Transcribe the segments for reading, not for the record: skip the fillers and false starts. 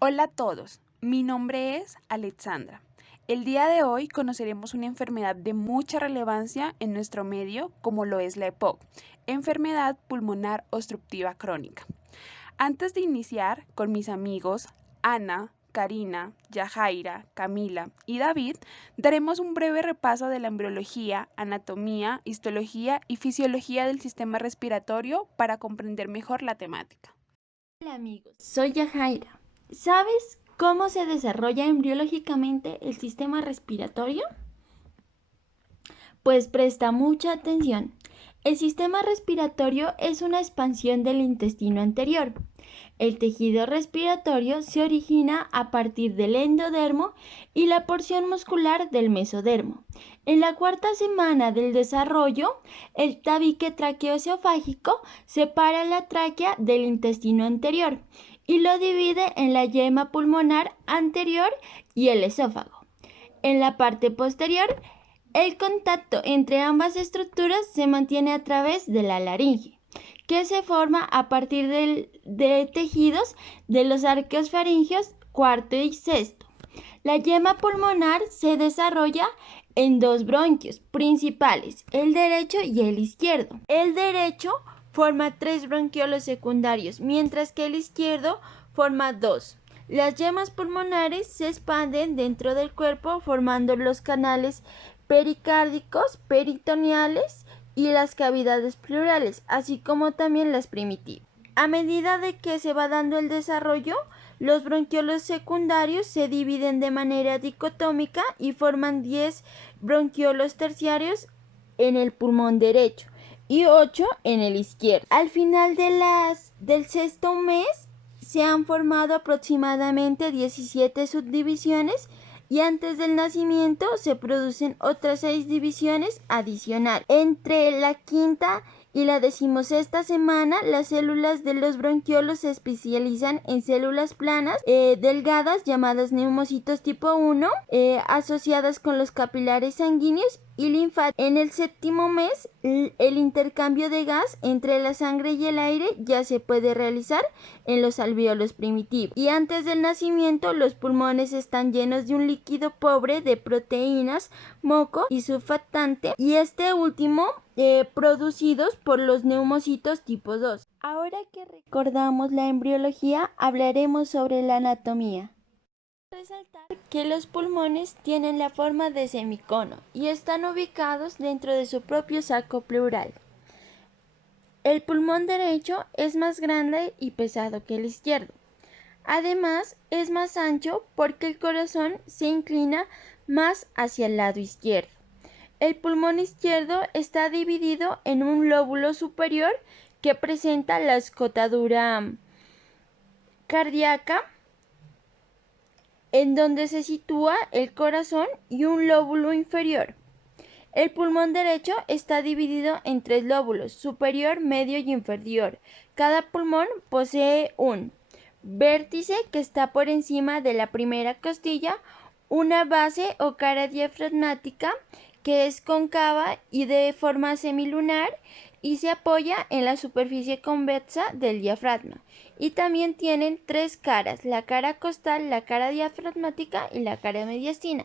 Hola a todos, mi nombre es Alexandra. El día de hoy conoceremos una enfermedad de mucha relevancia en nuestro medio, como lo es la EPOC, enfermedad pulmonar obstructiva crónica. Antes de iniciar con mis amigos Ana, Karina, Yajaira, Camila y David, daremos un breve repaso de la embriología, anatomía, histología y fisiología del sistema respiratorio para comprender mejor la temática. Hola amigos, soy Yajaira. ¿Sabes cómo se desarrolla embriológicamente el sistema respiratorio? Pues presta mucha atención. El sistema respiratorio es una expansión del intestino anterior. El tejido respiratorio se origina a partir del endodermo y la porción muscular del mesodermo. En la cuarta semana del desarrollo, el tabique traqueoesofágico separa la tráquea del intestino anterior y lo divide en la yema pulmonar anterior y el esófago. En la parte posterior, el contacto entre ambas estructuras se mantiene a través de la laringe, que se forma a partir de tejidos de los arcos faringeos cuarto y sexto. La yema pulmonar se desarrolla en dos bronquios principales, el derecho y el izquierdo. El derecho forma tres bronquiolos secundarios, mientras que el izquierdo forma dos. Las yemas pulmonares se expanden dentro del cuerpo formando los canales pericárdicos, peritoneales y las cavidades pleurales, así como también las primitivas. A medida de que se va dando el desarrollo, los bronquiolos secundarios se dividen de manera dicotómica y forman 10 bronquiolos terciarios en el pulmón derecho y 8 en el izquierdo. Al final del sexto mes se han formado aproximadamente 17 subdivisiones y antes del nacimiento se producen otras 6 divisiones adicionales. Entre la quinta y la 16ª semana, las células de los bronquiolos se especializan en células planas delgadas llamadas neumocitos tipo 1, asociadas con los capilares sanguíneos y linfáticos. En el séptimo mes, el intercambio de gas entre la sangre y el aire ya se puede realizar en los alvéolos primitivos. Y antes del nacimiento, los pulmones están llenos de un líquido pobre de proteínas, moco y surfactante, y este último producidos por los neumocitos tipo 2. Ahora que recordamos la embriología, hablaremos sobre la anatomía. Resaltar que los pulmones tienen la forma de semicono y están ubicados dentro de su propio saco pleural. El pulmón derecho es más grande y pesado que el izquierdo. Además, es más ancho porque el corazón se inclina más hacia el lado izquierdo. El pulmón izquierdo está dividido en un lóbulo superior que presenta la escotadura cardíaca, en donde se sitúa el corazón, y un lóbulo inferior. El pulmón derecho está dividido en tres lóbulos, superior, medio y inferior. Cada pulmón posee un vértice que está por encima de la primera costilla, una base o cara diafragmática que es cóncava y de forma semilunar y se apoya en la superficie convexa del diafragma. Y también tienen tres caras, la cara costal, la cara diafragmática y la cara mediastina.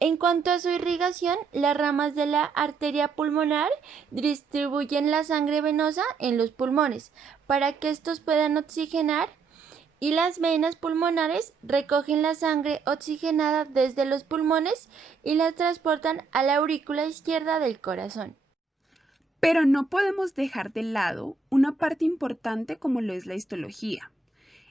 En cuanto a su irrigación, las ramas de la arteria pulmonar distribuyen la sangre venosa en los pulmones para que estos puedan oxigenar, y las venas pulmonares recogen la sangre oxigenada desde los pulmones y la transportan a la aurícula izquierda del corazón. Pero no podemos dejar de lado una parte importante como lo es la histología.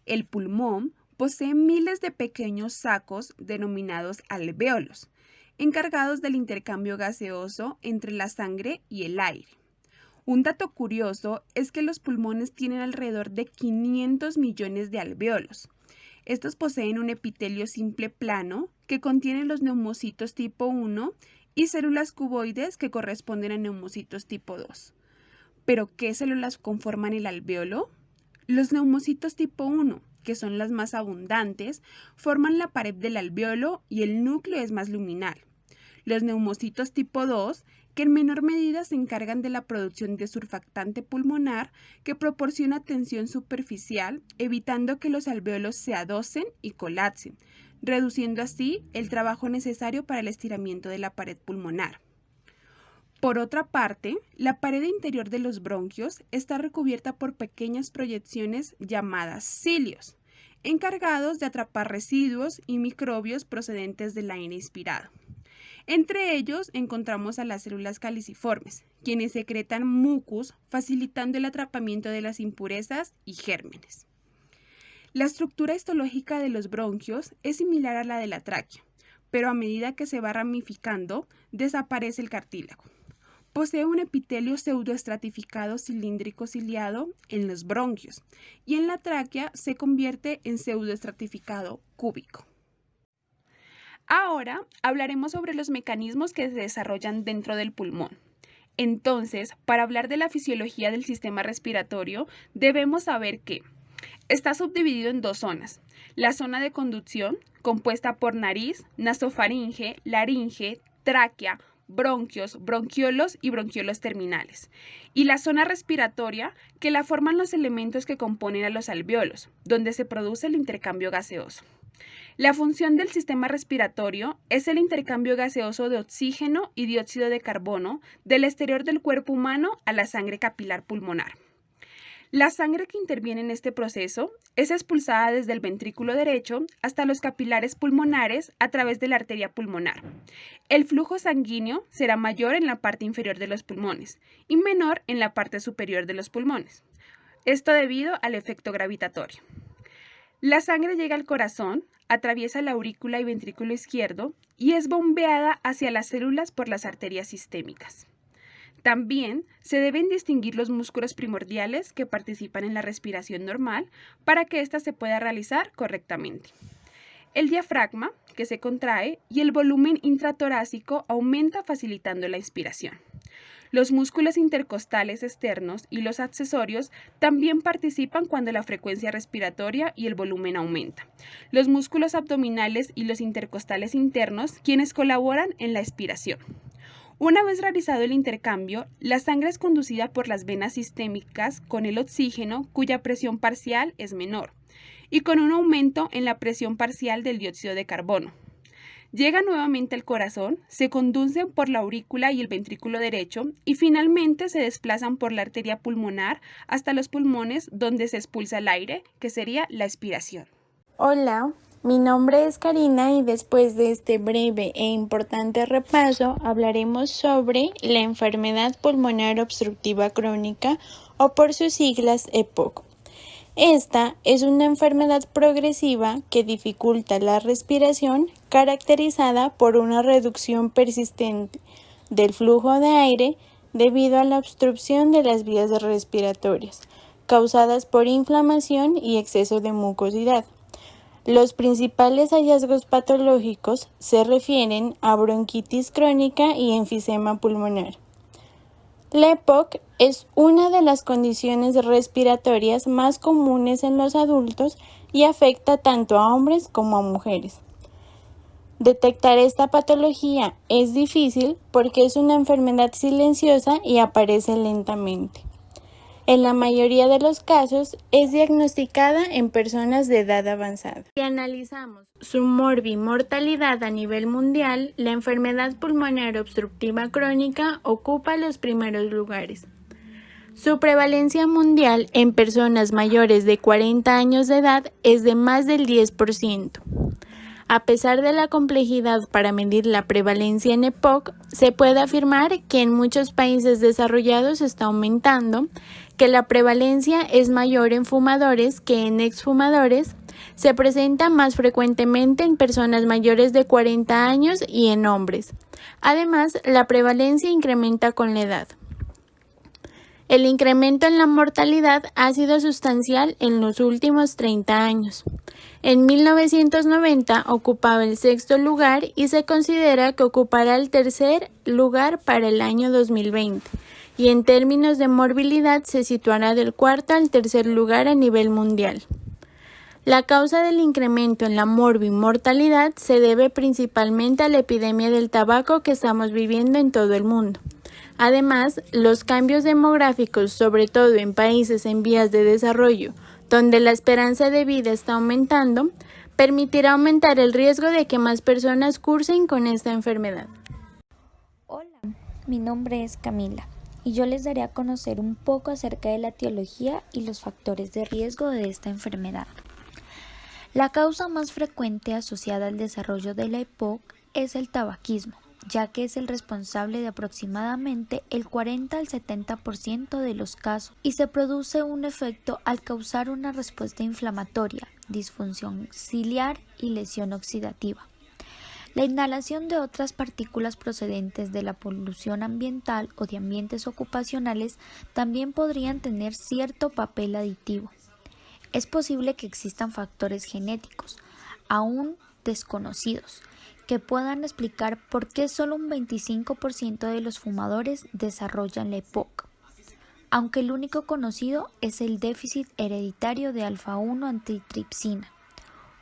El pulmón posee miles de pequeños sacos denominados alvéolos, encargados del intercambio gaseoso entre la sangre y el aire. Un dato curioso es que los pulmones tienen alrededor de 500 millones de alvéolos. Estos poseen un epitelio simple plano que contiene los neumocitos tipo 1 y células cuboides que corresponden a neumocitos tipo 2. ¿Pero qué células conforman el alvéolo? Los neumocitos tipo 1, que son las más abundantes, forman la pared del alvéolo y el núcleo es más luminal. los neumocitos tipo 2, que en menor medida se encargan de la producción de surfactante pulmonar que proporciona tensión superficial, evitando que los alvéolos se adosen y colapsen, reduciendo así el trabajo necesario para el estiramiento de la pared pulmonar. Por otra parte, la pared interior de los bronquios está recubierta por pequeñas proyecciones llamadas cilios, encargados de atrapar residuos y microbios procedentes del aire inspirado. Entre ellos encontramos a las células caliciformes, quienes secretan mucus, facilitando el atrapamiento de las impurezas y gérmenes. La estructura histológica de los bronquios es similar a la de la tráquea, pero a medida que se va ramificando, desaparece el cartílago. Posee un epitelio pseudoestratificado cilíndrico ciliado en los bronquios y en la tráquea se convierte en pseudoestratificado cúbico. Ahora hablaremos sobre los mecanismos que se desarrollan dentro del pulmón. Entonces, para hablar de la fisiología del sistema respiratorio, debemos saber que está subdividido en dos zonas. La zona de conducción, compuesta por nariz, nasofaringe, laringe, tráquea, bronquios, bronquiolos y bronquiolos terminales. Y la zona respiratoria, que la forman los elementos que componen a los alvéolos, donde se produce el intercambio gaseoso. La función del sistema respiratorio es el intercambio gaseoso de oxígeno y dióxido de carbono del exterior del cuerpo humano a la sangre capilar pulmonar. La sangre que interviene en este proceso es expulsada desde el ventrículo derecho hasta los capilares pulmonares a través de la arteria pulmonar. El flujo sanguíneo será mayor en la parte inferior de los pulmones y menor en la parte superior de los pulmones. Esto debido al efecto gravitatorio. La sangre llega al corazón, atraviesa la aurícula y ventrículo izquierdo y es bombeada hacia las células por las arterias sistémicas. También se deben distinguir los músculos primordiales que participan en la respiración normal para que ésta se pueda realizar correctamente. El diafragma, que se contrae, y el volumen intratorácico aumenta facilitando la inspiración. Los músculos intercostales externos y los accesorios también participan cuando la frecuencia respiratoria y el volumen aumenta. Los músculos abdominales y los intercostales internos, quienes colaboran en la expiración. Una vez realizado el intercambio, la sangre es conducida por las venas sistémicas con el oxígeno, cuya presión parcial es menor, y con un aumento en la presión parcial del dióxido de carbono. Llega nuevamente al corazón, se conducen por la aurícula y el ventrículo derecho y finalmente se desplazan por la arteria pulmonar hasta los pulmones donde se expulsa el aire, que sería la expiración. Hola, mi nombre es Karina y después de este breve e importante repaso hablaremos sobre la enfermedad pulmonar obstructiva crónica o por sus siglas EPOC. Esta es una enfermedad progresiva que dificulta la respiración, caracterizada por una reducción persistente del flujo de aire debido a la obstrucción de las vías respiratorias, causadas por inflamación y exceso de mucosidad. Los principales hallazgos patológicos se refieren a bronquitis crónica y enfisema pulmonar. La EPOC es una de las condiciones respiratorias más comunes en los adultos y afecta tanto a hombres como a mujeres. Detectar esta patología es difícil porque es una enfermedad silenciosa y aparece lentamente. En la mayoría de los casos es diagnosticada en personas de edad avanzada. Si analizamos su morbimortalidad a nivel mundial, la enfermedad pulmonar obstructiva crónica ocupa los primeros lugares. Su prevalencia mundial en personas mayores de 40 años de edad es de más del 10%. A pesar de la complejidad para medir la prevalencia en EPOC, se puede afirmar que en muchos países desarrollados está aumentando, que la prevalencia es mayor en fumadores que en exfumadores, se presenta más frecuentemente en personas mayores de 40 años y en hombres. Además, la prevalencia incrementa con la edad. El incremento en la mortalidad ha sido sustancial en los últimos 30 años. En 1990 ocupaba el sexto lugar y se considera que ocupará el tercer lugar para el año 2020, y en términos de morbilidad se situará del cuarto al tercer lugar a nivel mundial. La causa del incremento en la mortalidad se debe principalmente a la epidemia del tabaco que estamos viviendo en todo el mundo. Además, los cambios demográficos, sobre todo en países en vías de desarrollo, donde la esperanza de vida está aumentando, permitirá aumentar el riesgo de que más personas cursen con esta enfermedad. Hola, mi nombre es Camila y yo les daré a conocer un poco acerca de la etiología y los factores de riesgo de esta enfermedad. La causa más frecuente asociada al desarrollo de la EPOC es el tabaquismo, ya que es el responsable de aproximadamente el 40 al 70% de los casos y se produce un efecto al causar una respuesta inflamatoria, disfunción ciliar y lesión oxidativa. La inhalación de otras partículas procedentes de la polución ambiental o de ambientes ocupacionales también podrían tener cierto papel aditivo. Es posible que existan factores genéticos, aún desconocidos, que puedan explicar por qué solo un 25% de los fumadores desarrollan la EPOC, aunque el único conocido es el déficit hereditario de alfa-1 antitripsina,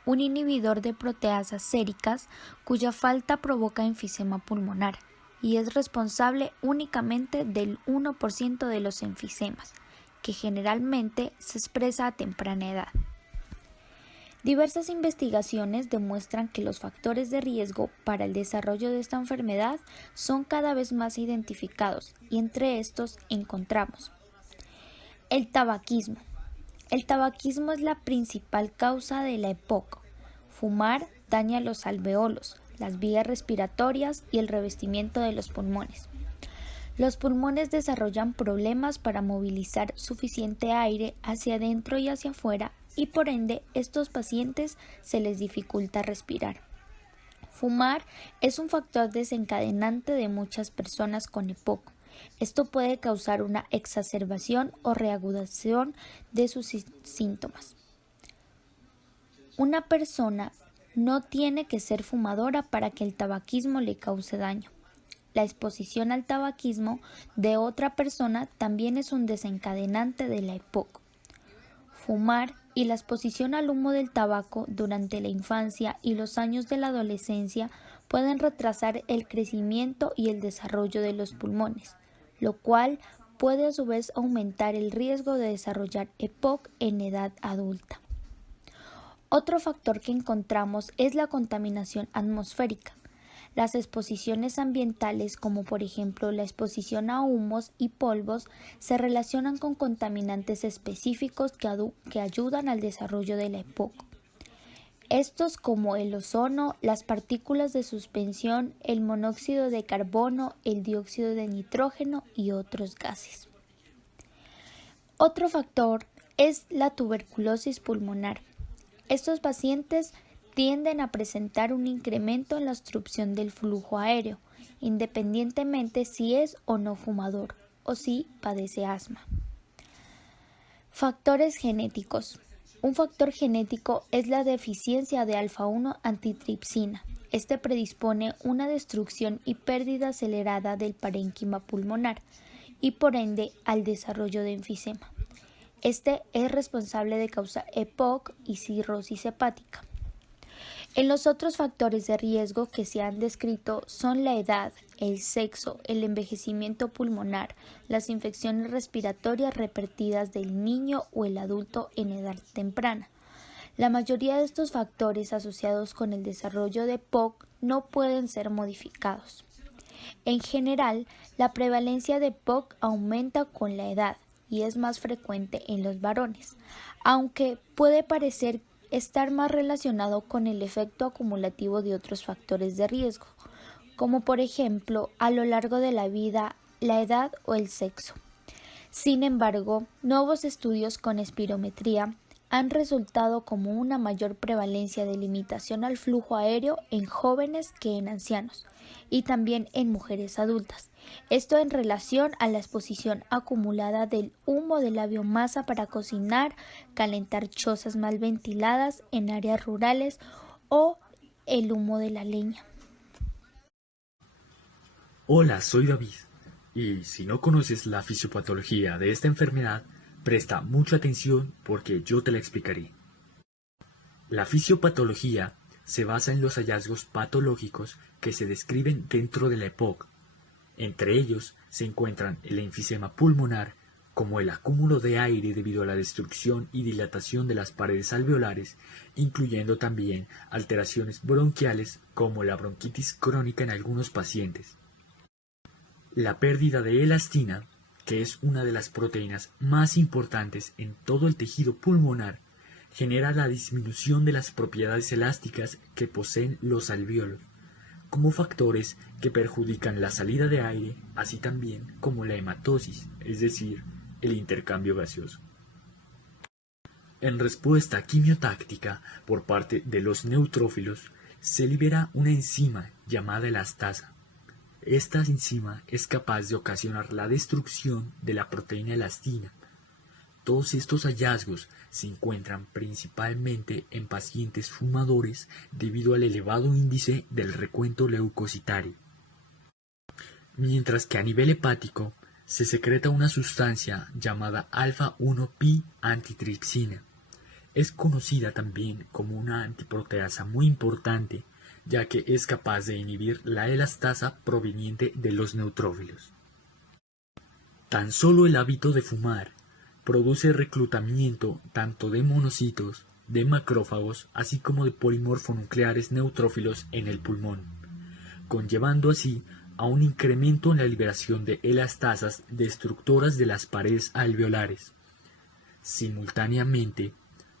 un inhibidor de proteasas séricas cuya falta provoca enfisema pulmonar y es responsable únicamente del 1% de los enfisemas, que generalmente se expresa a temprana edad. Diversas investigaciones demuestran que los factores de riesgo para el desarrollo de esta enfermedad son cada vez más identificados y entre estos encontramos el tabaquismo. El tabaquismo es la principal causa de la EPOC. Fumar daña los alveolos, las vías respiratorias y el revestimiento de los pulmones. Los pulmones desarrollan problemas para movilizar suficiente aire hacia adentro y hacia afuera y por ende estos pacientes se les dificulta respirar. Fumar es un factor desencadenante de muchas personas con EPOC. Esto puede causar una exacerbación o reagudación de sus síntomas. Una persona no tiene que ser fumadora para que el tabaquismo le cause daño. La exposición al tabaquismo de otra persona también es un desencadenante de la EPOC. Fumar y la exposición al humo del tabaco durante la infancia y los años de la adolescencia pueden retrasar el crecimiento y el desarrollo de los pulmones, lo cual puede a su vez aumentar el riesgo de desarrollar EPOC en edad adulta. Otro factor que encontramos es la contaminación atmosférica. Las exposiciones ambientales, como por ejemplo la exposición a humos y polvos, se relacionan con contaminantes específicos que ayudan al desarrollo de la EPOC. Estos como el ozono, las partículas de suspensión, el monóxido de carbono, el dióxido de nitrógeno y otros gases. Otro factor es la tuberculosis pulmonar. Estos pacientes tienden a presentar un incremento en la obstrucción del flujo aéreo, independientemente si es o no fumador o si padece asma. Factores genéticos. Un factor genético es la deficiencia de alfa-1 antitripsina. Este predispone una destrucción y pérdida acelerada del parénquima pulmonar y por ende al desarrollo de enfisema. Este es responsable de causar EPOC y cirrosis hepática. En los otros factores de riesgo que se han descrito son la edad, el sexo, el envejecimiento pulmonar, las infecciones respiratorias repetidas del niño o el adulto en edad temprana. La mayoría de estos factores asociados con el desarrollo de EPOC no pueden ser modificados. En general, la prevalencia de EPOC aumenta con la edad y es más frecuente en los varones, aunque puede parecer estar más relacionado con el efecto acumulativo de otros factores de riesgo, como por ejemplo a lo largo de la vida, la edad o el sexo. Sin embargo, nuevos estudios con espirometría han resultado como una mayor prevalencia de limitación al flujo aéreo en jóvenes que en ancianos y también en mujeres adultas. Esto en relación a la exposición acumulada del humo de la biomasa para cocinar, calentar chozas mal ventiladas en áreas rurales o el humo de la leña. Hola, soy David, y si no conoces la fisiopatología de esta enfermedad, presta mucha atención porque yo te la explicaré. La fisiopatología se basa en los hallazgos patológicos que se describen dentro de la EPOC. Entre ellos se encuentran el enfisema pulmonar, como el acúmulo de aire debido a la destrucción y dilatación de las paredes alveolares, incluyendo también alteraciones bronquiales como la bronquitis crónica en algunos pacientes. La pérdida de elastina, que es una de las proteínas más importantes en todo el tejido pulmonar, genera la disminución de las propiedades elásticas que poseen los alvéolos, como factores que perjudican la salida de aire, así también como la hematosis, es decir, el intercambio gaseoso. En respuesta quimiotáctica por parte de los neutrófilos, se libera una enzima llamada elastasa. Esta enzima es capaz de ocasionar la destrucción de la proteína elastina. Todos estos hallazgos se encuentran principalmente en pacientes fumadores debido al elevado índice del recuento leucocitario. Mientras que a nivel hepático se secreta una sustancia llamada alfa-1-pi antitripsina. Es conocida también como una antiproteasa muy importante, ya que es capaz de inhibir la elastasa proveniente de los neutrófilos. Tan solo el hábito de fumar produce reclutamiento tanto de monocitos, de macrófagos, así como de polimorfonucleares neutrófilos en el pulmón, conllevando así a un incremento en la liberación de elastasas destructoras de las paredes alveolares. Simultáneamente,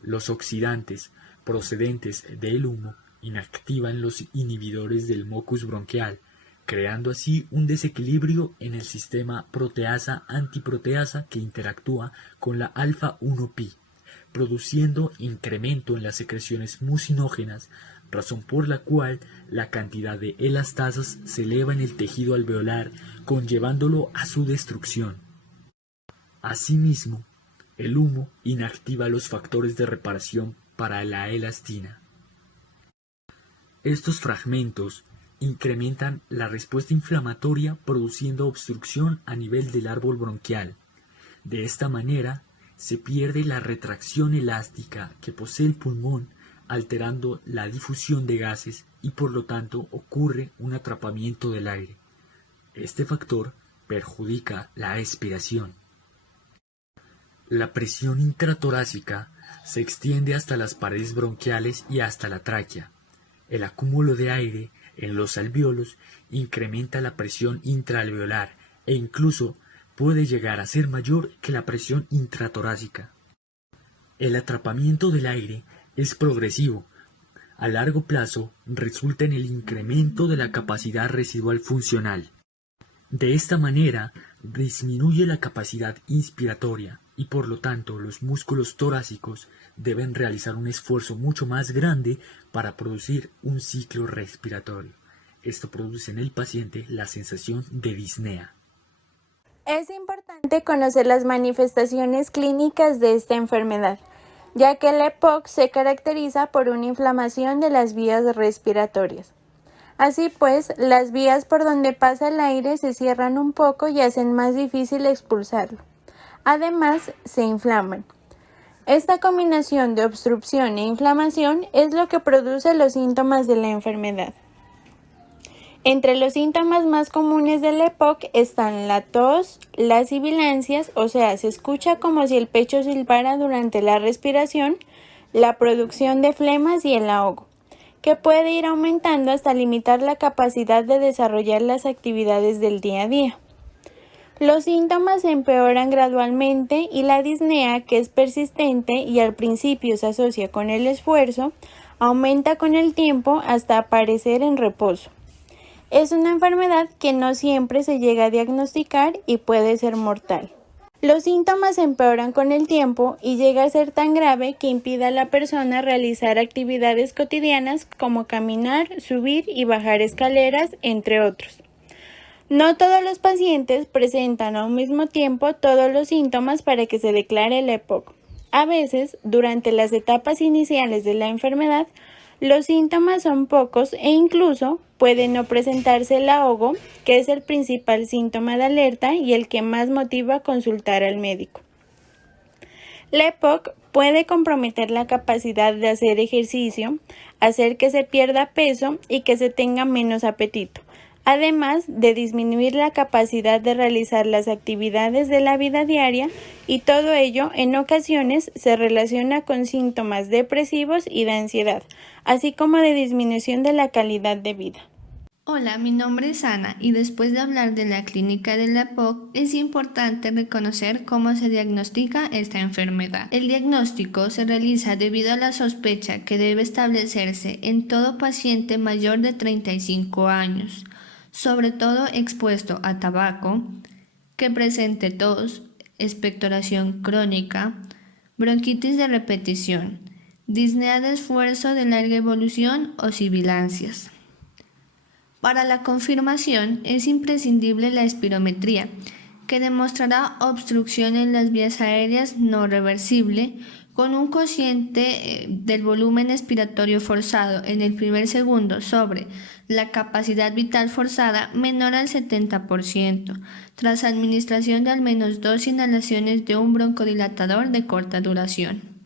los oxidantes procedentes del humo inactivan los inhibidores del mucus bronquial, creando así un desequilibrio en el sistema proteasa-antiproteasa que interactúa con la alfa-1-pi, produciendo incremento en las secreciones mucinógenas, razón por la cual la cantidad de elastasas se eleva en el tejido alveolar, conllevándolo a su destrucción. Asimismo, el humo inactiva los factores de reparación para la elastina. Estos fragmentos incrementan la respuesta inflamatoria produciendo obstrucción a nivel del árbol bronquial. De esta manera, se pierde la retracción elástica que posee el pulmón, alterando la difusión de gases y por lo tanto ocurre un atrapamiento del aire. Este factor perjudica la expiración. La presión intratorácica se extiende hasta las paredes bronquiales y hasta la tráquea. El acúmulo de aire en los alvéolos incrementa la presión intraalveolar e incluso puede llegar a ser mayor que la presión intratorácica. El atrapamiento del aire es progresivo. A largo plazo resulta en el incremento de la capacidad residual funcional. De esta manera disminuye la capacidad inspiratoria y por lo tanto los músculos torácicos deben realizar un esfuerzo mucho más grande para producir un ciclo respiratorio. Esto produce en el paciente la sensación de disnea. Es importante conocer las manifestaciones clínicas de esta enfermedad, ya que la EPOC se caracteriza por una inflamación de las vías respiratorias. Así pues, las vías por donde pasa el aire se cierran un poco y hacen más difícil expulsarlo. Además, se inflaman. Esta combinación de obstrucción e inflamación es lo que produce los síntomas de la enfermedad. Entre los síntomas más comunes de la EPOC están la tos, las sibilancias, o sea, se escucha como si el pecho silbara durante la respiración, la producción de flemas y el ahogo, que puede ir aumentando hasta limitar la capacidad de desarrollar las actividades del día a día. Los síntomas se empeoran gradualmente y la disnea, que es persistente y al principio se asocia con el esfuerzo, aumenta con el tiempo hasta aparecer en reposo. Es una enfermedad que no siempre se llega a diagnosticar y puede ser mortal. Los síntomas empeoran con el tiempo y llega a ser tan grave que impide a la persona realizar actividades cotidianas como caminar, subir y bajar escaleras, entre otros. No todos los pacientes presentan a un mismo tiempo todos los síntomas para que se declare la EPOC. A veces, durante las etapas iniciales de la enfermedad, los síntomas son pocos e incluso puede no presentarse el ahogo, que es el principal síntoma de alerta y el que más motiva a consultar al médico. La EPOC puede comprometer la capacidad de hacer ejercicio, hacer que se pierda peso y que se tenga menos apetito, además de disminuir la capacidad de realizar las actividades de la vida diaria, y todo ello en ocasiones se relaciona con síntomas depresivos y de ansiedad, así como de disminución de la calidad de vida. Hola, mi nombre es Ana y después de hablar de la clínica de la EPOC, es importante reconocer cómo se diagnostica esta enfermedad. El diagnóstico se realiza debido a la sospecha que debe establecerse en todo paciente mayor de 35 años, sobre todo expuesto a tabaco, que presente tos, expectoración crónica, bronquitis de repetición, disnea de esfuerzo de larga evolución o sibilancias. Para la confirmación es imprescindible la espirometría, que demostrará obstrucción en las vías aéreas no reversible con un cociente del volumen expiratorio forzado en el primer segundo sobre la capacidad vital forzada menor al 70%, tras administración de al menos 2 inhalaciones de un broncodilatador de corta duración.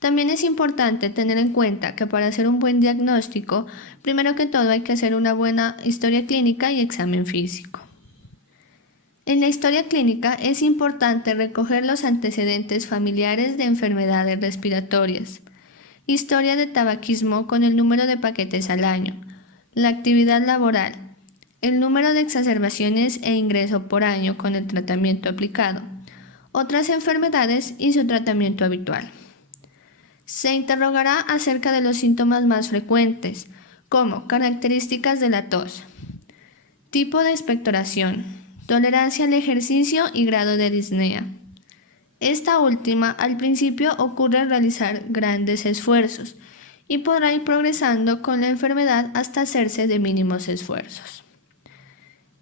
También es importante tener en cuenta que para hacer un buen diagnóstico, primero que todo hay que hacer una buena historia clínica y examen físico. En la historia clínica es importante recoger los antecedentes familiares de enfermedades respiratorias, historia de tabaquismo con el número de paquetes al año, la actividad laboral, el número de exacerbaciones e ingreso por año con el tratamiento aplicado, otras enfermedades y su tratamiento habitual. Se interrogará acerca de los síntomas más frecuentes, como características de la tos, tipo de expectoración, tolerancia al ejercicio y grado de disnea. Esta última al principio ocurre al realizar grandes esfuerzos y podrá ir progresando con la enfermedad hasta hacerse de mínimos esfuerzos.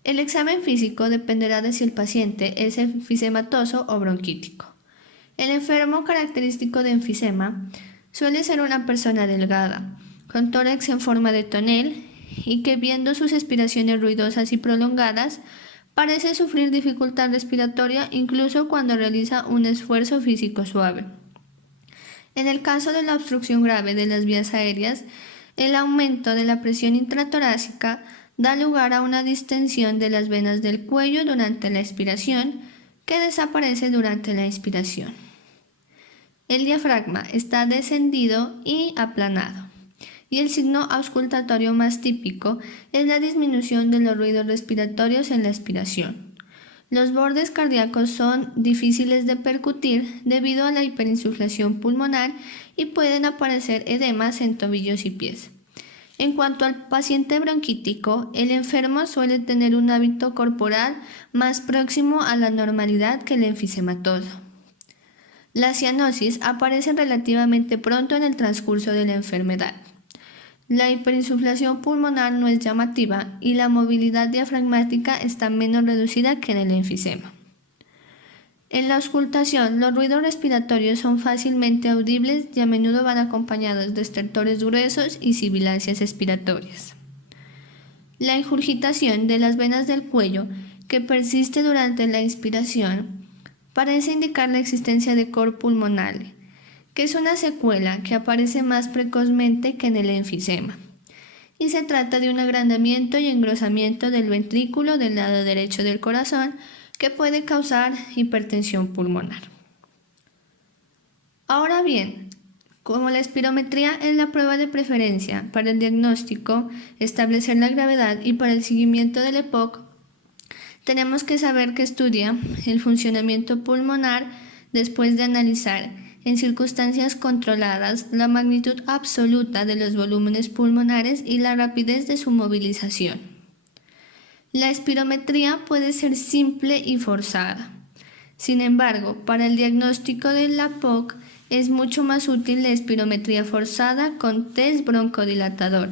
El examen físico dependerá de si el paciente es enfisematoso o bronquítico. El enfermo característico de enfisema suele ser una persona delgada, con tórax en forma de tonel y que, viendo sus expiraciones ruidosas y prolongadas, parece sufrir dificultad respiratoria incluso cuando realiza un esfuerzo físico suave. En el caso de la obstrucción grave de las vías aéreas, el aumento de la presión intratorácica da lugar a una distensión de las venas del cuello durante la expiración, que desaparece durante la inspiración. El diafragma está descendido y aplanado, y el signo auscultatorio más típico es la disminución de los ruidos respiratorios en la expiración. Los bordes cardíacos son difíciles de percutir debido a la hiperinsuflación pulmonar y pueden aparecer edemas en tobillos y pies. En cuanto al paciente bronquítico, el enfermo suele tener un hábito corporal más próximo a la normalidad que el enfisematoso. La cianosis aparece relativamente pronto en el transcurso de la enfermedad. La hiperinsuflación pulmonar no es llamativa y la movilidad diafragmática está menos reducida que en el enfisema. En la auscultación, los ruidos respiratorios son fácilmente audibles y a menudo van acompañados de estertores gruesos y sibilancias expiratorias. La ingurgitación de las venas del cuello, que persiste durante la inspiración, parece indicar la existencia de cor pulmonale, que es una secuela que aparece más precozmente que en el enfisema, y se trata de un agrandamiento y engrosamiento del ventrículo del lado derecho del corazón que puede causar hipertensión pulmonar. Ahora bien, como la espirometría es la prueba de preferencia para el diagnóstico, establecer la gravedad y para el seguimiento del EPOC, tenemos que saber que estudia el funcionamiento pulmonar después de analizar en circunstancias controladas la magnitud absoluta de los volúmenes pulmonares y la rapidez de su movilización. La espirometría puede ser simple y forzada. Sin embargo, para el diagnóstico de la POC es mucho más útil la espirometría forzada con test broncodilatador,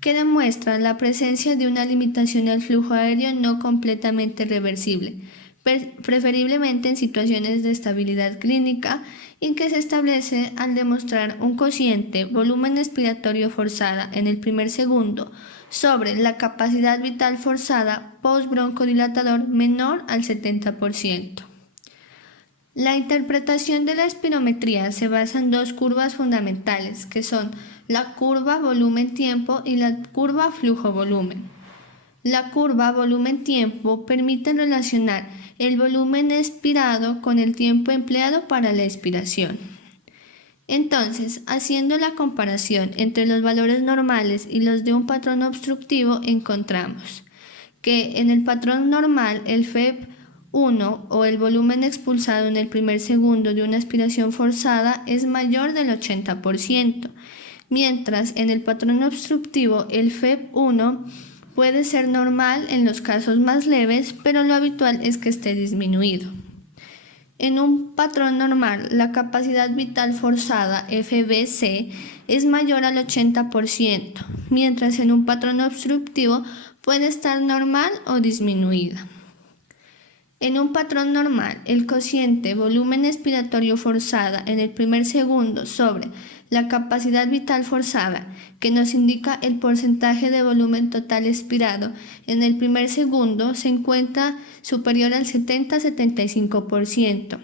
que demuestra la presencia de una limitación al flujo aéreo no completamente reversible, preferiblemente en situaciones de estabilidad clínica, y que se establece al demostrar un cociente volumen expiratorio forzada en el primer segundo sobre la capacidad vital forzada post-broncodilatador menor al 70%. La interpretación de la espirometría se basa en dos curvas fundamentales, que son la curva volumen-tiempo y la curva flujo-volumen. La curva volumen-tiempo permite relacionar el volumen expirado con el tiempo empleado para la expiración. Entonces, haciendo la comparación entre los valores normales y los de un patrón obstructivo, encontramos que en el patrón normal el FEP1 o el volumen expulsado en el primer segundo de una aspiración forzada es mayor del 80%, mientras en el patrón obstructivo el FEP1 puede ser normal en los casos más leves, pero lo habitual es que esté disminuido. En un patrón normal, la capacidad vital forzada FBC es mayor al 80%, mientras en un patrón obstructivo puede estar normal o disminuida. En un patrón normal, el cociente volumen expiratorio forzada en el primer segundo sobre la capacidad vital forzada, que nos indica el porcentaje de volumen total expirado en el primer segundo, se encuentra superior al 70-75%,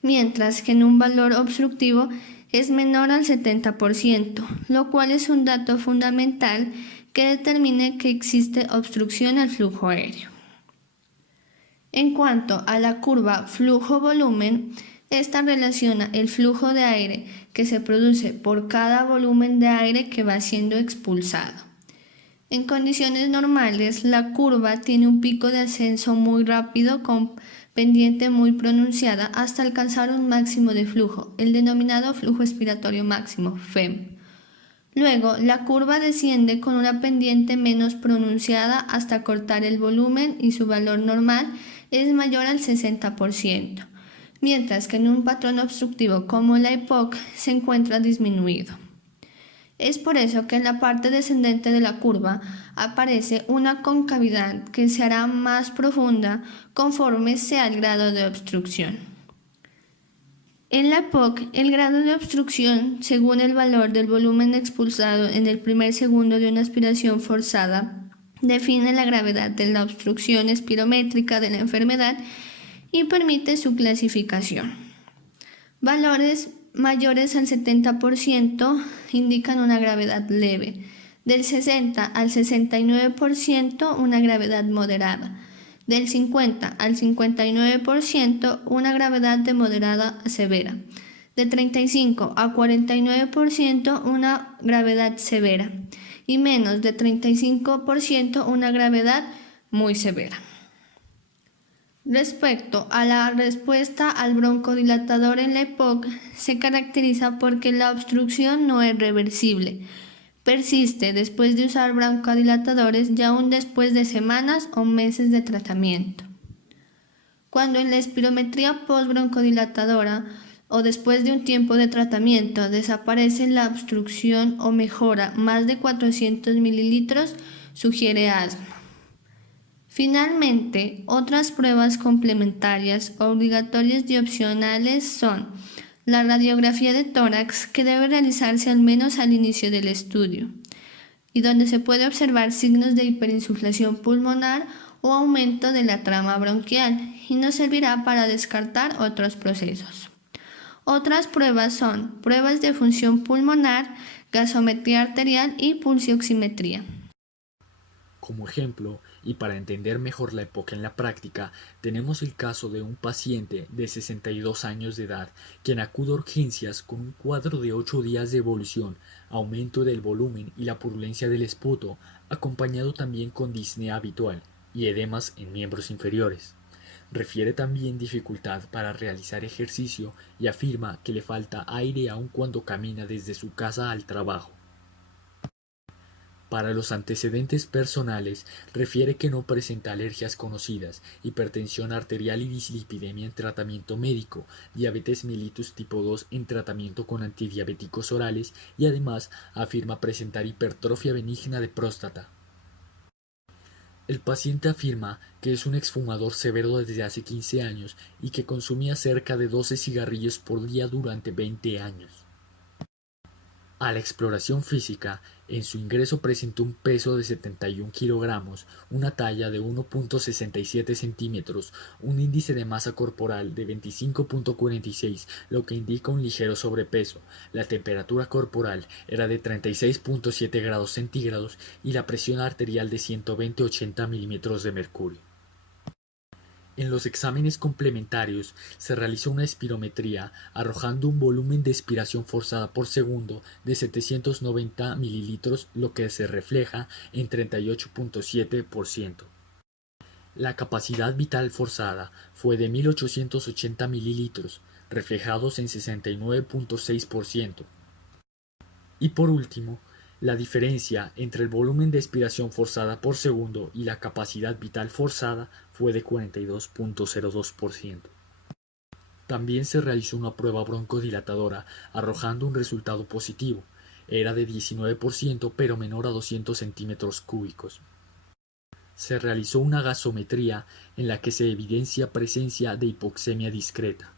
mientras que en un valor obstructivo es menor al 70%, lo cual es un dato fundamental que determine que existe obstrucción al flujo aéreo. En cuanto a la curva flujo-volumen, esta relaciona el flujo de aire que se produce por cada volumen de aire que va siendo expulsado. En condiciones normales, la curva tiene un pico de ascenso muy rápido con pendiente muy pronunciada hasta alcanzar un máximo de flujo, el denominado flujo expiratorio máximo, FEM. Luego, la curva desciende con una pendiente menos pronunciada hasta cortar el volumen y su valor normal es mayor al 60%, mientras que en un patrón obstructivo como la EPOC se encuentra disminuido. Es por eso que en la parte descendente de la curva aparece una concavidad que se hará más profunda conforme sea el grado de obstrucción. En la EPOC, el grado de obstrucción, según el valor del volumen expulsado en el primer segundo de una aspiración forzada, define la gravedad de la obstrucción espirométrica de la enfermedad y permite su clasificación. Valores mayores al 70% indican una gravedad leve, del 60 al 69% una gravedad moderada, del 50 al 59% una gravedad de moderada a severa, de 35 a 49% una gravedad severa y menos de 35% una gravedad muy severa. Respecto a la respuesta al broncodilatador en la EPOC, se caracteriza porque la obstrucción no es reversible. Persiste después de usar broncodilatadores y aún después de semanas o meses de tratamiento. Cuando en la espirometría postbroncodilatadora o después de un tiempo de tratamiento desaparece la obstrucción o mejora más de 400 mililitros, sugiere asma. Finalmente, otras pruebas complementarias, obligatorias y opcionales son la radiografía de tórax, que debe realizarse al menos al inicio del estudio, y donde se puede observar signos de hiperinsuflación pulmonar o aumento de la trama bronquial, y nos servirá para descartar otros procesos. Otras pruebas son pruebas de función pulmonar, gasometría arterial y pulsioximetría. Como ejemplo, y para entender mejor la EPOC en la práctica, tenemos el caso de un paciente de 62 años de edad, quien acude a urgencias con un cuadro de 8 días de evolución, aumento del volumen y la purulencia del esputo, acompañado también con disnea habitual y edemas en miembros inferiores. Refiere también dificultad para realizar ejercicio y afirma que le falta aire aun cuando camina desde su casa al trabajo. Para los antecedentes personales, refiere que no presenta alergias conocidas, hipertensión arterial y dislipidemia en tratamiento médico, diabetes mellitus tipo 2 en tratamiento con antidiabéticos orales y además afirma presentar hipertrofia benigna de próstata. El paciente afirma que es un exfumador severo desde hace 15 años y que consumía cerca de 12 cigarrillos por día durante 20 años. A la exploración física, en su ingreso presentó un peso de 71 kilogramos, una talla de 1,67 centímetros, un índice de masa corporal de 25,46, lo que indica un ligero sobrepeso. La temperatura corporal era de 36,7 grados centígrados y la presión arterial de 120/80 milímetros de mercurio. En los exámenes complementarios se realizó una espirometría arrojando un volumen de expiración forzada por segundo de 790 mililitros, lo que se refleja en 38,7%. La capacidad vital forzada fue de 1880 mililitros, reflejados en 69,6%. Y por último, la diferencia entre el volumen de expiración forzada por segundo y la capacidad vital forzada fue de 42,02%. También se realizó una prueba broncodilatadora arrojando un resultado positivo. Era de 19% pero menor a 200 centímetros cúbicos. Se realizó una gasometría en la que se evidencia presencia de hipoxemia discreta.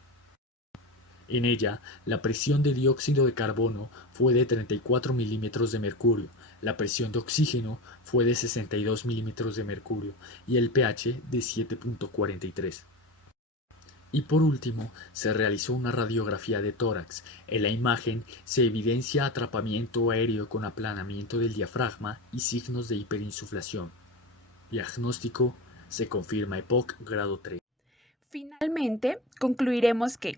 En ella, la presión de dióxido de carbono fue de 34 milímetros de mercurio, la presión de oxígeno fue de 62 milímetros de mercurio y el pH de 7,43. Y por último, se realizó una radiografía de tórax. En la imagen se evidencia atrapamiento aéreo con aplanamiento del diafragma y signos de hiperinsuflación. Diagnóstico: se confirma EPOC grado 3. Finalmente, concluiremos que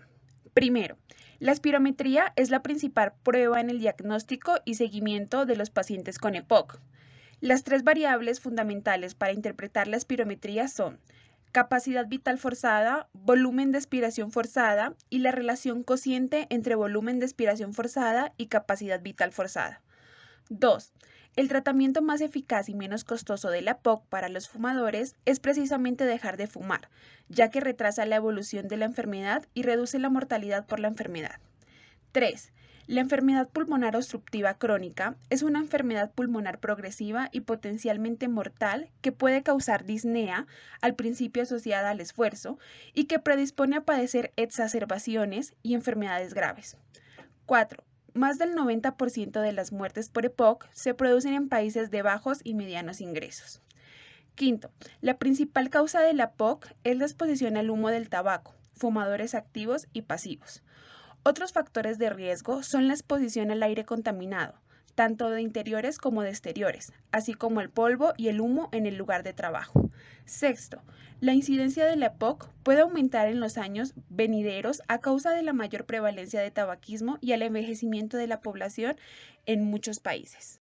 primero, la espirometría es la principal prueba en el diagnóstico y seguimiento de los pacientes con EPOC. Las tres variables fundamentales para interpretar la espirometría son capacidad vital forzada, volumen de expiración forzada y la relación cociente entre volumen de expiración forzada y capacidad vital forzada. 2. El tratamiento más eficaz y menos costoso de la EPOC para los fumadores es precisamente dejar de fumar, ya que retrasa la evolución de la enfermedad y reduce la mortalidad por la enfermedad. 3. La enfermedad pulmonar obstructiva crónica es una enfermedad pulmonar progresiva y potencialmente mortal que puede causar disnea, al principio asociada al esfuerzo, y que predispone a padecer exacerbaciones y enfermedades graves. 4. Más del 90% de las muertes por EPOC se producen en países de bajos y medianos ingresos. Quinto, la principal causa de la EPOC es la exposición al humo del tabaco, fumadores activos y pasivos. Otros factores de riesgo son la exposición al aire contaminado, tanto de interiores como de exteriores, así como el polvo y el humo en el lugar de trabajo. Sexto, la incidencia de la EPOC puede aumentar en los años venideros a causa de la mayor prevalencia de tabaquismo y el envejecimiento de la población en muchos países.